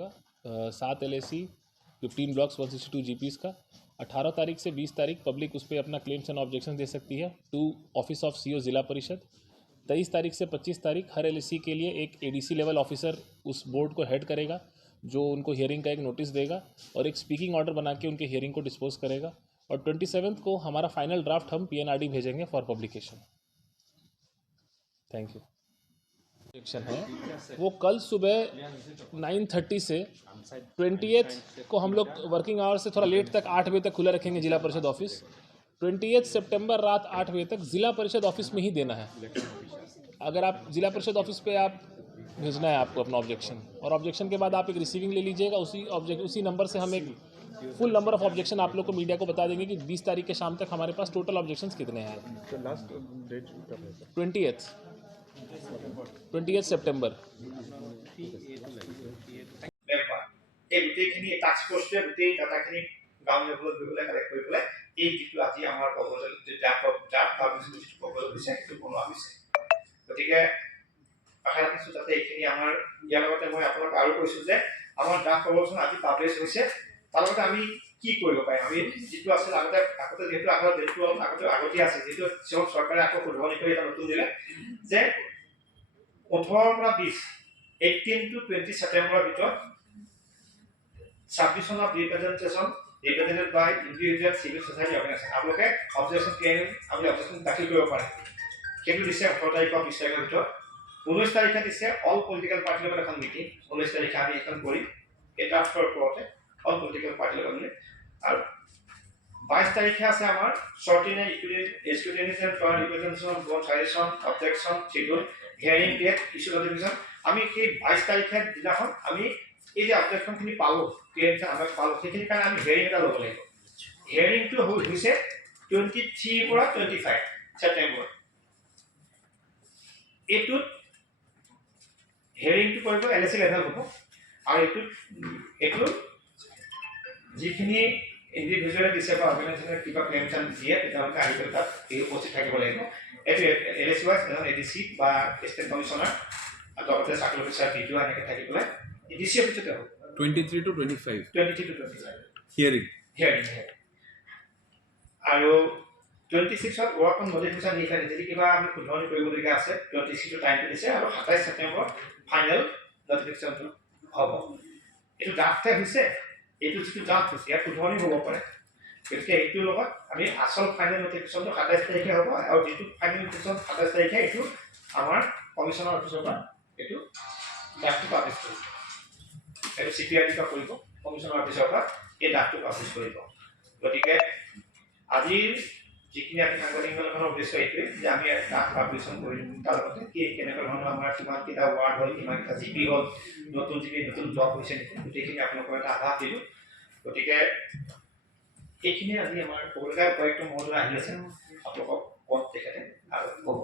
होगा। सात L fifteen blocks one sixty two G Ps का। अठारह तारीख से बीस तारीख पब्लिक उस पर अपना क्लेम्स एंड ऑब्जेक्शन दे सकती है। To office of C O ज़िला परिषद। तेईस तारीख से पच्चीस तारीख हर एल के लिए एक A D C level officer उस बोर्ड को हेड करेगा, जो उनको हियरिंग का एक नोटिस देगा और एक स्पीकिंग ऑर्डर बना के उनके हियरिंग को डिस्पोज करेगा। और ट्वेंटी सेवन्थ को हमारा फाइनल ड्राफ्ट हम पी एन आर डी भेजेंगे for publication thank you section है। वो कल सुबह नाइन थर्टी से ट्वेंटी को हम लोग वर्किंग आवर से थोड़ा लेट तक आठ बजे तक खुला रखेंगे जिला परिषद ऑफ़िस ट्वेंटी सितंबर रात आठ बजे तक जिला परिषद ऑफ़िस में ही देना है। अगर आप जिला परिषद ऑफ़िस पे आप भेजना है आपको अपना ऑब्जेक्शन और ऑब्जेक्शन के बाद आप एक रिसीविंग ले लीजिएगा। उसी ऑब्जेक्ट उसी नंबर से हम एक फुल नंबर ऑफ़ ऑब्जेक्शन आप लोग को मीडिया को बता देंगे कि 20 तारीख के शाम तक हमारे पास टोटल ऑब्जेक्शन कितने हैं। तो last date twenty twenty eight September এই গোটেইখিনি টাস্ক ফ'ৰ্চটোৱে গোটেই ডাটাখিনি গ্ৰাউণ্ড লেভেলত গৈ পেলাই কালেক্ট কৰি পেলাই এই যিটো আজি আমাৰ প্ৰপ'জেল ড্ৰাফ্ট পাব্লিচিটি যিটো প্ৰপ'জেল হৈছে সেইটো বনোৱা হৈছে গতিকে আশা ৰাখিছোঁ যাতে এইখিনি আমাৰ, ইয়াৰ লগতে মই আপোনাক আৰু কৈছোঁ যে আমাৰ ড্ৰাফ্ট প্ৰপ'জেল আজি পাব্লিছ হৈছে। তাৰ লগতে আমি কি কৰিব পাৰিম আমি যিটো আছিল আগতে আগতে যিহেতু আগতে ডেটটো অলপ আগতে আগতীয়া আছে যিটো চব চৰকাৰে আকৌ শুধৰণি কৰি এটা নতুন দিলে যে ওঠৰৰ পৰা বিছ এইটিন টু টুৱেণ্টি ছেপ্টেম্বৰৰ ভিতৰত submission of representation represented by individual civil society organisation আপোনালোকে অবজেকশ্যন ক্লেইম আপুনি অবজেকশ্যন দাখিল কৰিব পাৰে। সেইটো দিছে ওঠৰ তাৰিখৰ বিছ তাৰিখৰ ভিতৰত। ঊনৈছ তাৰিখে দিছে অল পলিটিকেল পাৰ্টিৰ লগত এখন মিটিং ঊনৈছ তাৰিখে আমি এখন কৰিম। এই ড্ৰাফ্টৰ ওপৰতে অল পলিটিকেল পাৰ্টিৰ লগত মিলি আৰু বাইছ তাৰিখে আছে আমাৰ শ্বৰ্টিনে ষ্টুডেণ্ট ফৰ ৰিপ্ৰেজেণ্টেশ্যন বন suggestion objection schedule hearing date issue notification আমি সেই বাইছ তাৰিখে দিনাখন আমি এই যে অবজেকশ্যনখিনি পালোঁ ক্লিয়াৰেঞ্চ আমাক পালোঁ সেইখিনিৰ কাৰণে আমি হিয়াৰিং এটা ল'ব লাগিব। হিয়াৰিংটো হৈছে টুৱেণ্টি থ্ৰীৰ পৰা টুৱেণ্টি ফাইভ ছেপ্টেম্বৰ এইটোত হিয়াৰিংটো কৰিব এল এছ চি লেভেল হ'ব। আৰু এইটোত এইটো যিখিনি ইণ্ডিভিজুৱেলে দিছে বা অৰ্গেনাইজেশ্যনে কিবা ক্লেইম চেম দিয়ে তেওঁলোকে আহি পেলাই তাত এই উপস্থিত থাকিব লাগিব। এইটো এল এছ ৱাইজ এজন এ ডি চি বা ষ্টেট কমিশ্যনাৰ লগতে চাৰ্কল অফিচাৰ ডি এনেকৈ থাকি পেলাই এ ডি চি অফিচতে হ'ব। 23 to 25 twenty three two twenty five hearing hearing আৰু টুৱেণ্টি ছিক্সত ৱৰ্ক অন নটিফিকেশ্যন দি থাকে যদি কিবা আমি শুধৰণি কৰিবলগীয়া আছে টুৱেণ্টি ছিক্সটো টাইমটো দিছে আৰু সাতাইছ ছেপ্টেম্বৰত ফাইনেল নটিফিকেশ্যনটো হ'ব। এইটো ড্ৰাফ্টহে হৈছে এইটো যিটো ড্ৰাফ্ট হৈছে ইয়াত শুধৰণি হ'ব পাৰে। গতিকে এইটোৰ লগত আমি আচল ফাইনেল নটিফিকেশ্যনটো সাতাইছ তাৰিখে হ'ব আৰু যিটো ফাইনেল নটিফিকেশ্যন সাতাইছ তাৰিখে এইটো আমাৰ কমিশ্যনাৰ অফিচৰ পৰা এইটো ড্ৰাফ্টটো পাব্লিছ কৰিব। এইটো চি পি আই ডি পৰা কৰিব কমিশ্যনাৰ অফিচৰ পৰা এই ড্ৰাফ্টটো পাব্লিছ কৰিব। গতিকে আজিৰ যিখিনি আমি সাংবাদিক সন্মিলনৰ উদ্দেশ্য এইটোৱে যে আমি ড্ৰাফ্ট পাব্লিছন কৰিম। তাৰ লগতে কি কেনেকুৱা ধৰণৰ আমাৰ কিমানকেইটা ৱাৰ্ড হ'ল কিমানকেইটা জি পি হ'ল নতুন জি পি নতুন জব হৈছে নেকি? গোটেইখিনি আপোনালোকৰ এটা আভাস দিলোঁ। গতিকে এইখিনি আজি আমাৰ ক'বলগীয়া উপায়ুক্ত মহোদয় আহি আছে। আপোনালোকক কওক তেখেতে আৰু ক'ব।